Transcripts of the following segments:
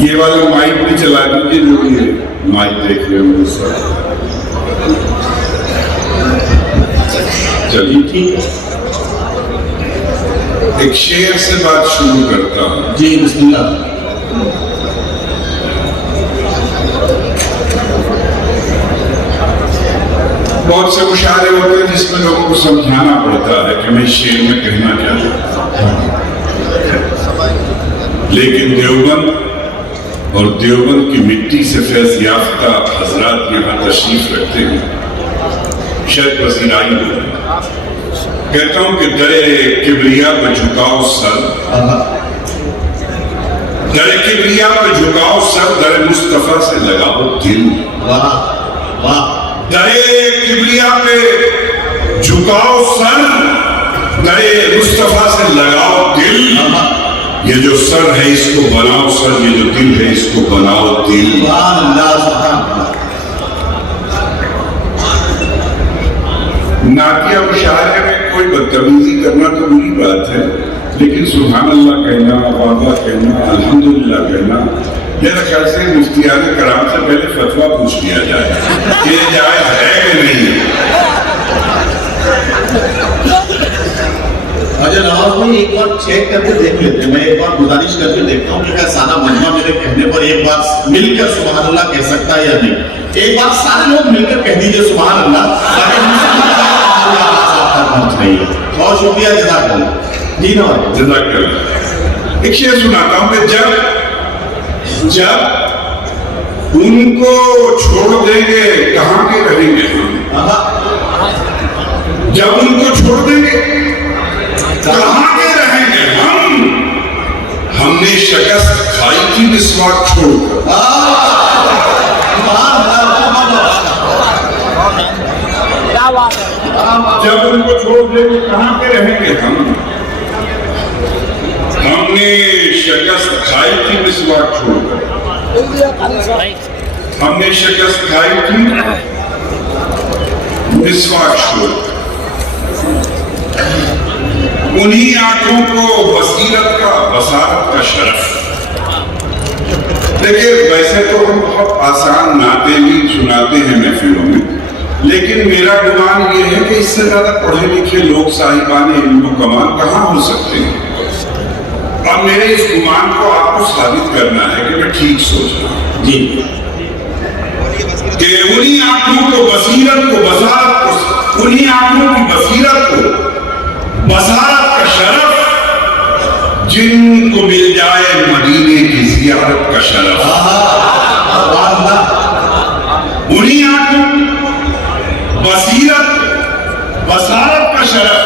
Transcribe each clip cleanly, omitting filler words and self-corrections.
یہ والا مائک بھی چلا دیجیے جو یہ مائک دیکھ رہے ہوں گے سر. چلیے ٹھیک ہے. ایک شعر سے بات شروع کرتا ہوں. جی بسم اللہ. بہت سے مشاعرے ہوتے ہیں جس میں لوگوں کو سمجھانا پڑتا ہے کہ میں شعر میں کہنا کیا چاہتا ہوں. لیکن دیوبند اور دیوبند کی مٹی سے فیض یافتہ حضرات یہاں تشریف رکھتے ہیں. شاید پذیرائی ہو. کہتا ہوں کہ در کبریا پہ جھکاؤ سر، در کبریا پہ جھکاؤ سر، در مصطفیٰ سے لگاؤ دل. در کبریا پہ جھکاؤ سر، در مصطفیٰ سے لگاؤ دل. یہ جو سر ہے اس کو بناؤ سر، یہ جو دل ہے اس کو بناؤ دل. نعتیہ مشاعرے میں کوئی بدتمیزی کرنا تو بری بات ہے، لیکن سبحان اللہ کہنا، واہ کہنا، الحمدللہ کہنا، میرا خیال سے مفتیان کرام سے پہلے فتویٰ پوچھ لیا جائے کہ یہ جائز ہے کہ نہیں. اچھا نواز بھائی ایک بار چیک کر کے دیکھ لیتے ہیں. میں ایک بار گزارش کر کے دیکھتا ہوں کہ کیا سارا مجمع میرے کہنے پر ایک بار مل کر سبحان اللہ کہہ سکتا ہے یا نہیں. ایک بار سارے لوگ مل کر کہہ دیجئے سبحان اللہ. بہت شکریہ، جزاک اللہ. جی نواز جزاک اللہ. ایک شعر سناتا ہوں کہ جب ان کو چھوڑ دیں گے کہاں کے رہیں گے ہم. جب ان کو چھوڑ دیں گے کہاں کے رہیں گے ہم. ہم نے شکست کھائی تھی مسواک چھوڑ کر. جب ان کو چھوڑ دیں گے کہاں کے رہیں گے ہم. ہم نے شکست کھائی تھی مسواک چھوڑ کر. ہم نے شکست کھائی تھی مسواک چھوڑ کر. انہی آنکھوں کو بصیرت کا، بصارت کا شرف. دیکھیں ویسے تو ہم بہت آسان نعتیں بھی سناتے ہیں محفلوں میں، لیکن میرا گمان یہ ہے کہ اس سے زیادہ پڑھے لکھے لوگ صاحبان علم و کمال کہاں ہو سکتے ہیں. اب میرے اس گمان کو آپ کو ثابت کرنا ہے کہ میں ٹھیک سوچ رہا ہوں. جی کہ انہی آنکھوں کو بصیرت کو، بصارت کو، انہی آنکھوں کی بصیرت کو، بصارت کا شرف، جن کو مل جائے مدینے کی زیارت کا شرف. انہی آنکھوں بصیرت، بصارت کا شرف،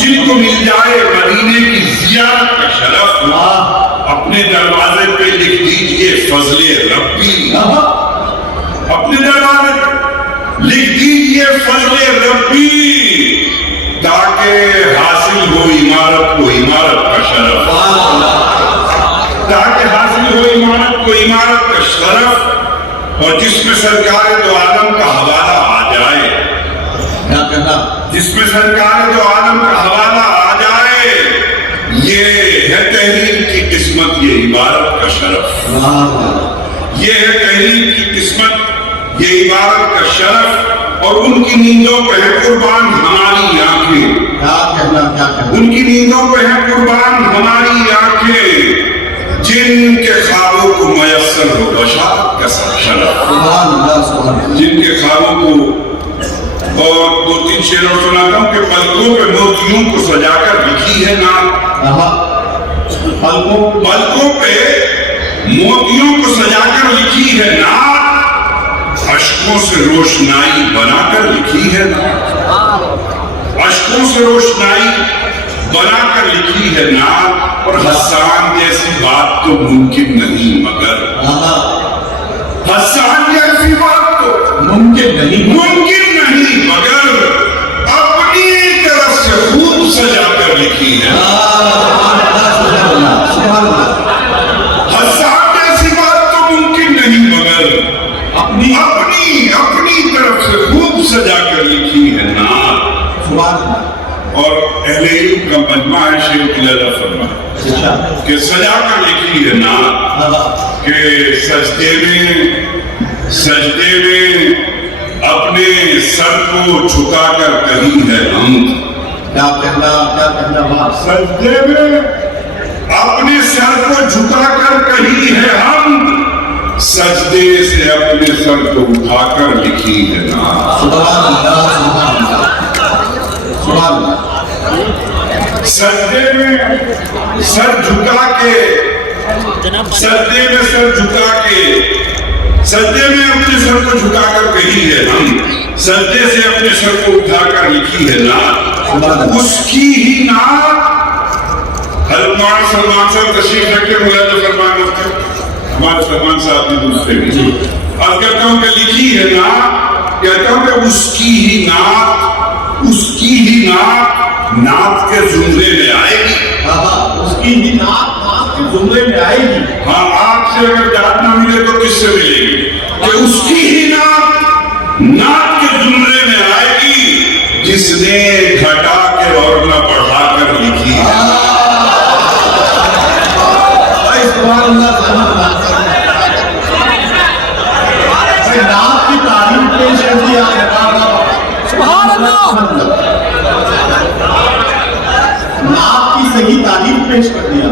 جن کو مل جائے مدینے کی زیارت کا شرف. اپنے دروازے پہ لکھ دیجئے فضل ربی. اپنے دروازے پہ لکھ دیجئے فضل ربی، تاکہ حاصل ہو عمارت کو عمارت کا شرف. تاکہ حاصل ہو عمارت کو عمارت کا شرف، اور جس میں سرکار دو عالم کا حوالہ آ جائے، جس میں سرکار دو عالم کا حوالہ آ جائے، یہ ہے تحریر کی قسمت، یہ عبارت کا شرف. یہ ہے تحریر کی قسمت، یہ عبارت کا شرف. اور ان کی نیندوں پہ ہے قربان ہماری آنکھیں. ان کی نیندوں پہ ہے قربان ہماری آنکھیں، جن کے خوابوں کو میسر ہو بشارت کا شرف. جن کے خوابوں کو. اور دو تین شعر اور سناتا ہوں کہ پلکوں پہ موتیوں کو سجا کر لکھی ہے نعت. پلکوں پہ موتیوں کو سجا کر لکھی ہے نعت، اشکوں سے روشنائی بنا کر لکھی ہے نعت. اشکوں سے روشنائی بنا کر لکھی ہے نعت. اور حسان جیسی بات تو ممکن نہیں مگر، حسان جیسی بات تو ممکن نہیں مگر اپنی طرف سے خوب سجا کر لکھی ہے. حسان جیسی بات تو ممکن نہیں مگر اپنی طرف سے خوب سجا کر لکھی ہے نعت. اور اہل علم کا مجمع ہے، شیخ کی لہذا فرمائے کہ سجا کر لکھی ہے نعت کہ سجدے میں اپنے سر کو جھکا کر کہی ہے حمد. کیا کہنا سجدے میں اپنے سر کو جھکا کر کہی ہے حمد, سجدے سے اپنے سر کو اٹھا کر لکھی ہے نعت. سبحان اللہ سبحان اللہ. سجدے میں سر جھکا کے سجدے میں اپنے سر کو جھکا کر کہی ہے ہم, سجدے سے اپنے سر کو اٹھا کر لکھی ہے نعت. اس کی ہی نعت حضرت مولانا سلمان صاحب تشریف رکھے مولا جو فرمان مفتی ہمارے سلمان صاحب نے دوسرے بھی اب کہتا ہوں کہ لکھی ہے نعت, کہتا ہوں کہ اس کی ہی نعت نعت کے زمرے میں آئے گی. اس کی ہی نعت کے زمرے میں آئے گی. ہاں, آپ سے اگر داد نہ ملے تو کس سے ملے گی؟ کہ اس کی ہی نعت کے زمرے میں آئے گی جس نے گھٹا کے اور نہ بڑھا کر لکھی ہے. سبحان اللہ نعت کی تعریف پیش کر دیا. سبحان اللہ نعت کی صحیح تعریف پیش کر دیا.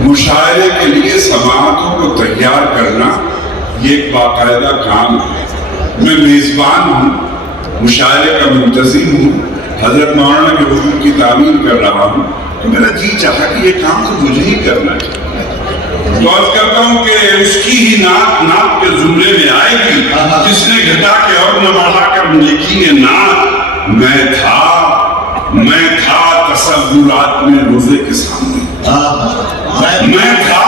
مشاعرے کے لیے سماعتوں کو تیار کرنا یہ ایک باقاعدہ کام ہے. میں میزبان ہوں, مشاعرے کا منتظم ہوں, حضرت مولانا کے حضور کی تعمیر کر رہا ہوں, تو میرا جی چاہا کہ یہ کام تو مجھے ہی کرنا چاہیے. تو عرض کرتا ہوں کہ اس کی ہی نعت کے زمرے میں آئے گی جس نے گھٹا کے اور نہ بڑھا کر لکھی ہے نعت. میں تھا تصورات میں روزے کے سامنے, میں تھا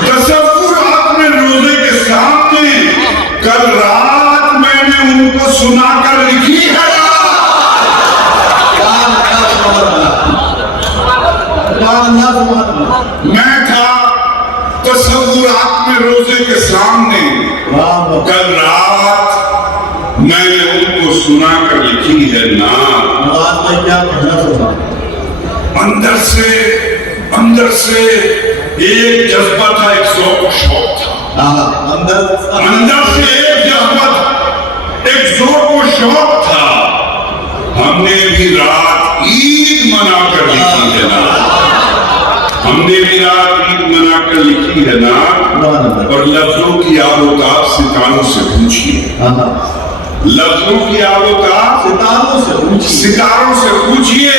تصورات میں روزے کے سامنے, کل رات میں نے ان کو سنا کر لکھی ہے. میں تھا تصورات میں روزے کے سامنے, کل رات میں نے ان کو سنا کر لکھی ہے نعت. اندر سے ایک جذبہ تھا, ایک ذوق و شوق تھا. اندر سے ایک جذبہ, ایک ذوق و شوق تھا. ہم نے بھی رات عید منا کر لکھی ہے نعت. اور لفظوں کی آب و تاب ستاروں سے پوچھیے. لفظوں کی آب و تاب ستاروں سے پوچھیے.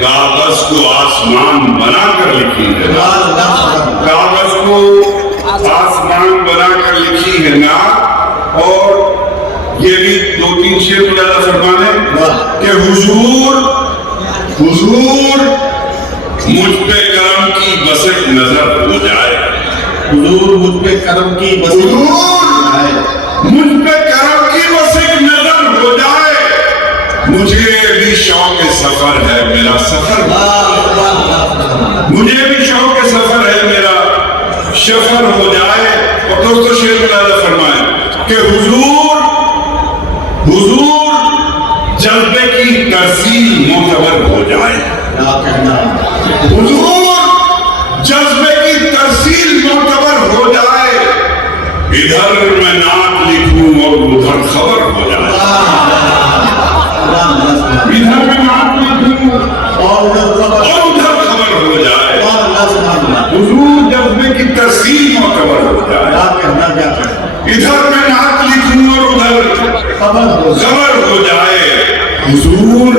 کاغذ کو آسمان بنا کر لکھی ہے, کاغذ کو آسمان بنا کر لکھی ہے نعت. اور یہ بھی 2-3 شعر مجھے فرمانے کہ حضور مجھ پہ کرم کی بس ایک نظر ہو جائے. حضور مجھ پہ کرم کی بس ایک نظر ہو جائے. مجھے بھی شوق سفر ہے میرا سفر, مجھے بھی شوق سفر ہے میرا سفر ہو جائے. اور دوستو شعر ملازہ فرمائے کہ حضور جذبے کی ترسیل معتبر ہو جائے. حضور جذبے کی ترسیل معتبر ہو جائے. ادھر میں نعت لکھوں اور ادھر خبر ہو جائے. ادھر میں نعت لکھوں اور ادھر خبر ہو جائے. حضور جذبے کی ترسیل معتبر ہو جائے. ادھر میں نعت لکھوں اور ادھر خبر ہو جائے. حضور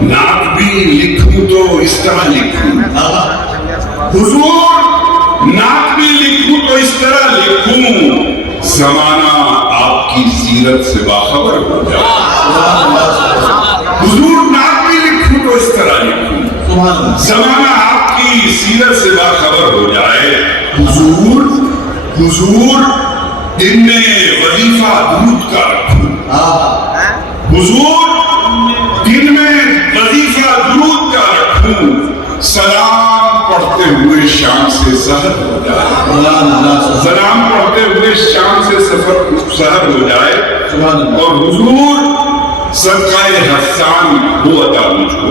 نعت بھی لکھوں تو اس طرح لکھوں, حضور نعت بھی لکھوں تو اس طرح لکھوں زمانہ آپ کی سیرت سے باخبر ہو جائے. حضور نعت بھی لکھوں تو اس طرح لکھوں زمانہ آپ کی سیرت سے باخبر ہو جائے. حضور دن میں وظیفہ درود کا رکھوں. حضور دن میں وظیفہ درود کا رکھوں. سلام پڑھتے ہوئے شام سے سحر ہو جائے. سلام پڑھتے ہوئے شام سے سحر ہو جائے. اور حضور صدقہ حسان ہو عطا مجھ کو.